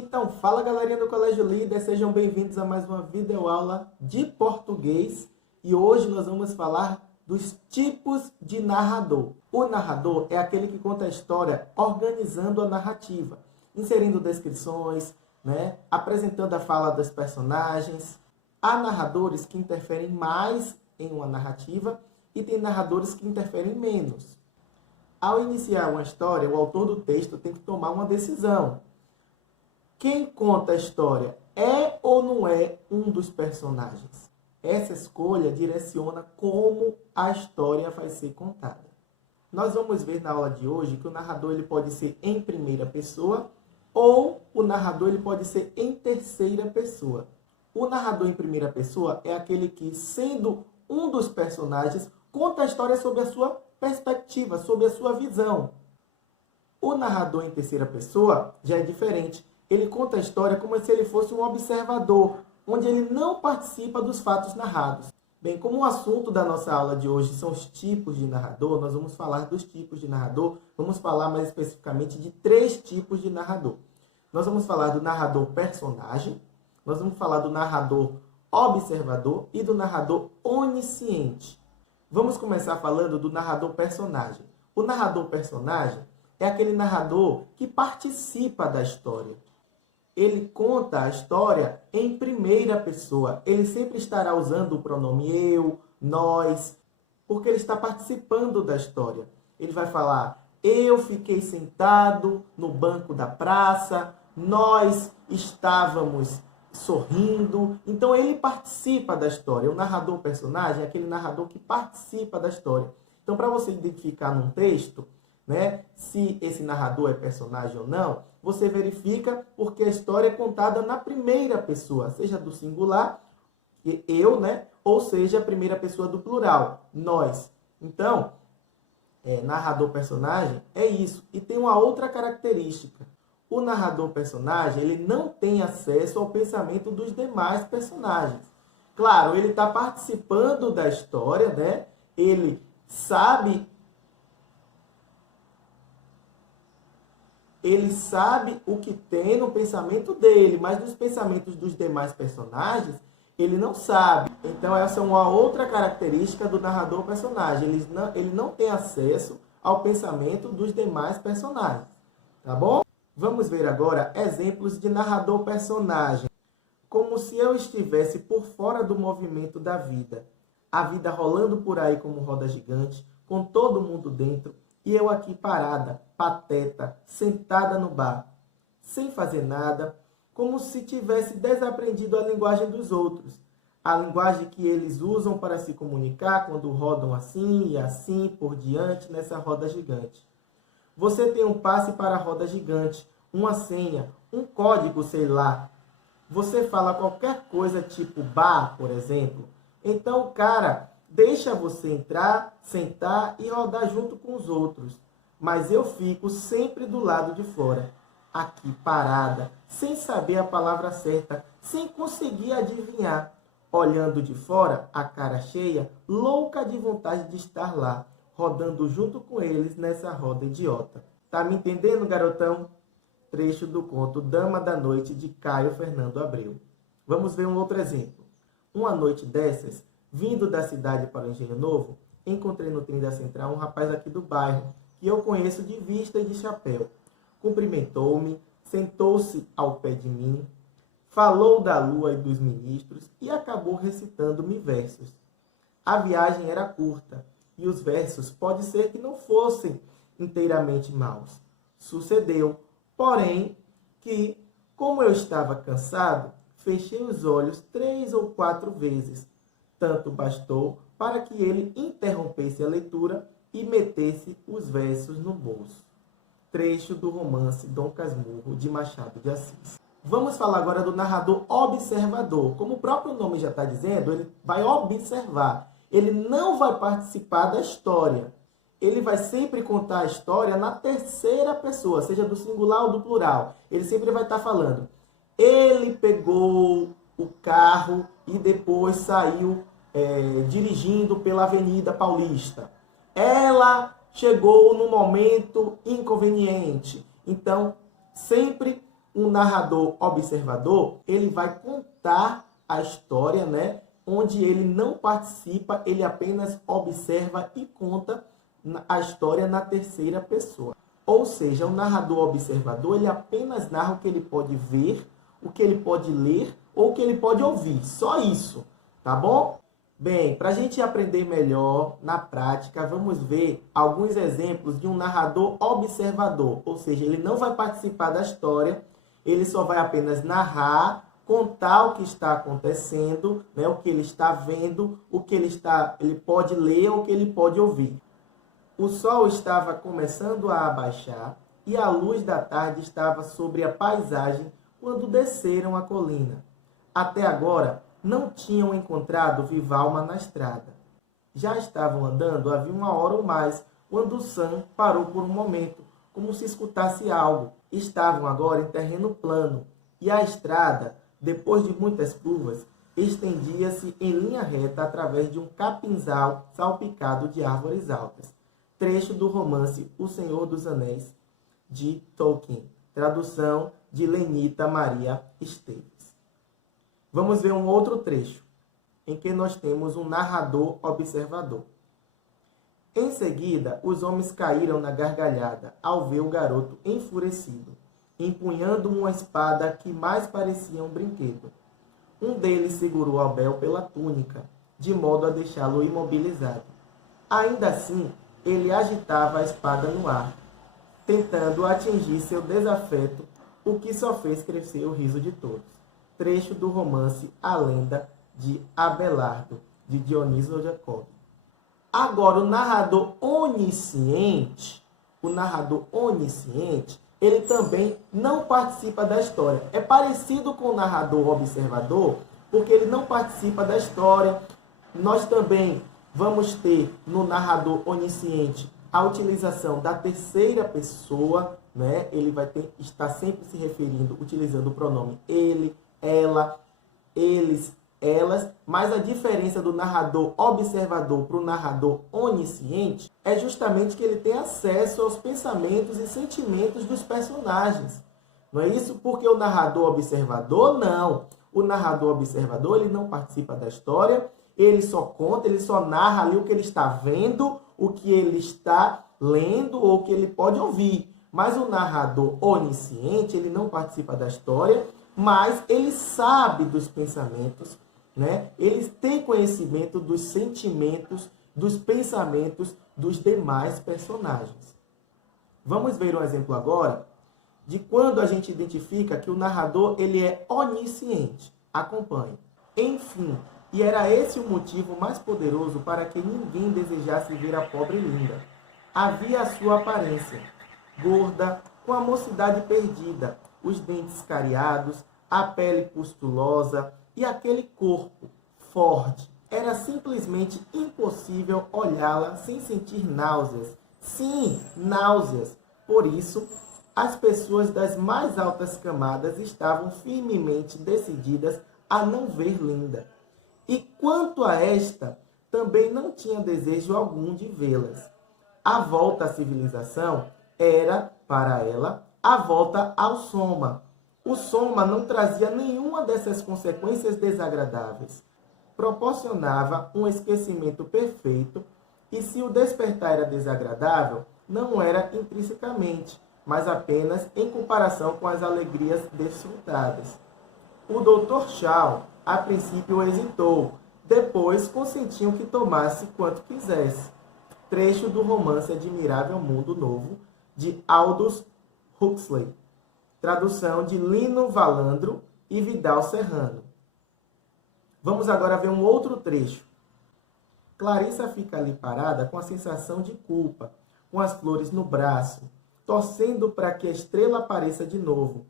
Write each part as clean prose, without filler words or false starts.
Então, fala galerinha do Colégio Líder, sejam bem-vindos a mais uma videoaula de português. E hoje nós vamos falar dos tipos de narrador. O narrador é aquele que conta a história organizando a narrativa, inserindo descrições, apresentando a fala dos personagens. Há narradores que interferem mais em uma narrativa e tem narradores que interferem menos. Ao iniciar uma história, o autor do texto tem que tomar uma decisão. Quem conta a história é ou não é um dos personagens? Essa escolha direciona como a história vai ser contada. Nós vamos ver na aula de hoje que o narrador ele pode ser em primeira pessoa ou o narrador ele pode ser em terceira pessoa. O narrador em primeira pessoa é aquele que, sendo um dos personagens, conta a história sob a sua perspectiva, sob a sua visão. O narrador em terceira pessoa já é diferente. Ele conta a história como se ele fosse um observador, onde ele não participa dos fatos narrados. Bem, como o assunto da nossa aula de hoje são os tipos de narrador, nós vamos falar dos tipos de narrador, vamos falar mais especificamente de 3 tipos de narrador. Nós vamos falar do narrador personagem, nós vamos falar do narrador observador e do narrador onisciente. Vamos começar falando do narrador personagem. O narrador personagem é aquele narrador que participa da história. Ele conta a história em primeira pessoa. Ele sempre estará usando o pronome eu, nós, porque ele está participando da história. Ele vai falar, eu fiquei sentado no banco da praça, nós estávamos sorrindo. Então ele participa da história. O narrador personagem é aquele narrador que participa da história. Então, para você identificar num texto, se esse narrador é personagem ou não, você verifica porque a história é contada na primeira pessoa, seja do singular, eu, ou seja a primeira pessoa do plural, nós. Então, narrador personagem é isso. E tem uma outra característica. O narrador personagem, ele não tem acesso ao pensamento dos demais personagens. Claro, ele está participando da história, ele sabe o que tem no pensamento dele, mas nos pensamentos dos demais personagens, ele não sabe. Então, essa é uma outra característica do narrador personagem. Ele não tem acesso ao pensamento dos demais personagens. Tá bom? Vamos ver agora exemplos de narrador personagem. Como se eu estivesse por fora do movimento da vida. A vida rolando por aí como roda gigante, com todo mundo dentro, e eu aqui parada, pateta, sentada no bar, sem fazer nada, como se tivesse desaprendido a linguagem dos outros. A linguagem que eles usam para se comunicar quando rodam assim e assim por diante nessa roda gigante. Você tem um passe para a roda gigante, uma senha, um código, sei lá. Você fala qualquer coisa tipo bar, por exemplo. Então o cara deixa você entrar, sentar e rodar junto com os outros. Mas eu fico sempre do lado de fora, aqui parada, sem saber a palavra certa, sem conseguir adivinhar. Olhando de fora, a cara cheia, louca de vontade de estar lá, rodando junto com eles nessa roda idiota. Tá me entendendo, garotão? Trecho do conto Dama da Noite, de Caio Fernando Abreu. Vamos ver um outro exemplo. Uma noite dessas, vindo da cidade para o Engenho Novo, encontrei no trem da Central um rapaz aqui do bairro, que eu conheço de vista e de chapéu. Cumprimentou-me, sentou-se ao pé de mim, falou da lua e dos ministros e acabou recitando-me versos. A viagem era curta e os versos pode ser que não fossem inteiramente maus. Sucedeu, porém, que, como eu estava cansado, fechei os olhos 3 ou 4 vezes. Tanto bastou para que ele interrompesse a leitura e metesse os versos no bolso. Trecho do romance Dom Casmurro, de Machado de Assis. Vamos falar agora do narrador observador. Como o próprio nome já está dizendo, ele vai observar. Ele não vai participar da história. Ele vai sempre contar a história na terceira pessoa, seja do singular ou do plural. Ele sempre vai estar falando. Ele pegou o carro e depois saiu dirigindo pela Avenida Paulista. Ela chegou no momento inconveniente. Então, sempre um narrador observador, ele vai contar a história, né? Onde ele não participa, ele apenas observa e conta a história na terceira pessoa. Ou seja, o narrador observador, ele apenas narra o que ele pode ver, o que ele pode ler ou o que ele pode ouvir. Só isso, tá bom? Bem, para a gente aprender melhor na prática, vamos ver alguns exemplos de um narrador observador. Ou seja, ele não vai participar da história, ele só vai apenas narrar, contar o que está acontecendo, né, o que ele está vendo, o que ele pode ler ou o que ele pode ouvir. O sol estava começando a abaixar e a luz da tarde estava sobre a paisagem quando desceram a colina. Até agora, não tinham encontrado viva alma na estrada. Já estavam andando havia 1 hora ou mais, quando Sam parou por um momento, como se escutasse algo. Estavam agora em terreno plano, e a estrada, depois de muitas curvas, estendia-se em linha reta através de um capinzal salpicado de árvores altas. Trecho do romance O Senhor dos Anéis, de Tolkien. Tradução de Lenita Maria Esteves. Vamos ver um outro trecho, em que nós temos um narrador observador. Em seguida, os homens caíram na gargalhada ao ver o garoto enfurecido, empunhando uma espada que mais parecia um brinquedo. Um deles segurou Abel pela túnica, de modo a deixá-lo imobilizado. Ainda assim, ele agitava a espada no ar, tentando atingir seu desafeto, o que só fez crescer o riso de todos. Trecho do romance A Lenda de Abelardo, de Dionísio Jacobi. Agora, o narrador onisciente, ele também não participa da história. É parecido com o narrador observador, porque ele não participa da história. Nós também vamos ter no narrador onisciente a utilização da terceira pessoa, né? Ele vai estar sempre se referindo, utilizando o pronome ele, ela, eles, elas, mas a diferença do narrador observador para o narrador onisciente é justamente que ele tem acesso aos pensamentos e sentimentos dos personagens. Não é isso? Porque o narrador observador, não. O narrador observador, ele não participa da história, ele só conta, ele só narra ali o que ele está vendo, o que ele está lendo ou o que ele pode ouvir. Mas o narrador onisciente, ele não participa da história, mas ele sabe dos pensamentos, né? Ele tem conhecimento dos sentimentos, dos pensamentos dos demais personagens. Vamos ver um exemplo agora de quando a gente identifica que o narrador ele é onisciente. Acompanhe. Enfim, e era esse o motivo mais poderoso para que ninguém desejasse ver a pobre linda. Havia a sua aparência, gorda, com a mocidade perdida, os dentes cariados, a pele pustulosa e aquele corpo forte. Era simplesmente impossível olhá-la sem sentir náuseas. Sim, náuseas. Por isso, as pessoas das mais altas camadas estavam firmemente decididas a não ver Linda. E quanto a esta, também não tinha desejo algum de vê-las. A volta à civilização era, para ela, a volta ao soma. O soma não trazia nenhuma dessas consequências desagradáveis. Proporcionava um esquecimento perfeito e se o despertar era desagradável, não era intrinsecamente, mas apenas em comparação com as alegrias desfrutadas. O Dr. Shaw, a princípio, hesitou, depois consentiu que tomasse quanto quisesse. Trecho do romance Admirável Mundo Novo, de Aldous Huxley. Tradução de Lino Valandro e Vidal Serrano. Vamos agora ver um outro trecho. Clarissa fica ali parada com a sensação de culpa, com as flores no braço, torcendo para que a estrela apareça de novo,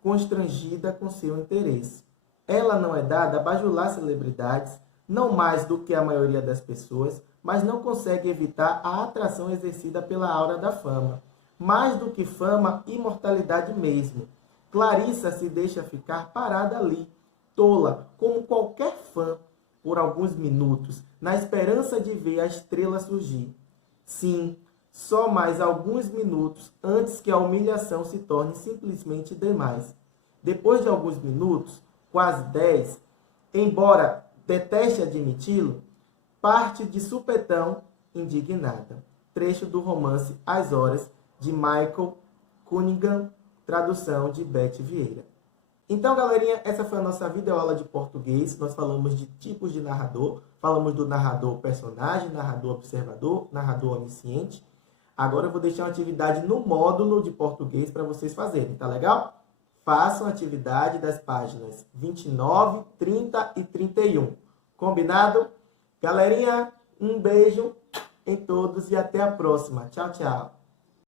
constrangida com seu interesse. Ela não é dada a bajular celebridades, não mais do que a maioria das pessoas, mas não consegue evitar a atração exercida pela aura da fama. Mais do que fama, imortalidade mesmo. Clarissa se deixa ficar parada ali, tola, como qualquer fã, por alguns minutos, na esperança de ver a estrela surgir. Sim, só mais alguns minutos antes que a humilhação se torne simplesmente demais. depois de alguns minutos, quase 10, embora deteste admiti-lo, parte de supetão indignada. Trecho do romance As Horas, de Michael Cunningham, tradução de Beth Vieira. Então, galerinha, essa foi a nossa videoaula de português. Nós falamos de tipos de narrador, falamos do narrador personagem, narrador observador, narrador onisciente. Agora eu vou deixar uma atividade no módulo de português para vocês fazerem, tá legal? Façam a atividade das páginas 29, 30 e 31. Combinado? Galerinha, um beijo em todos e até a próxima. Tchau, tchau.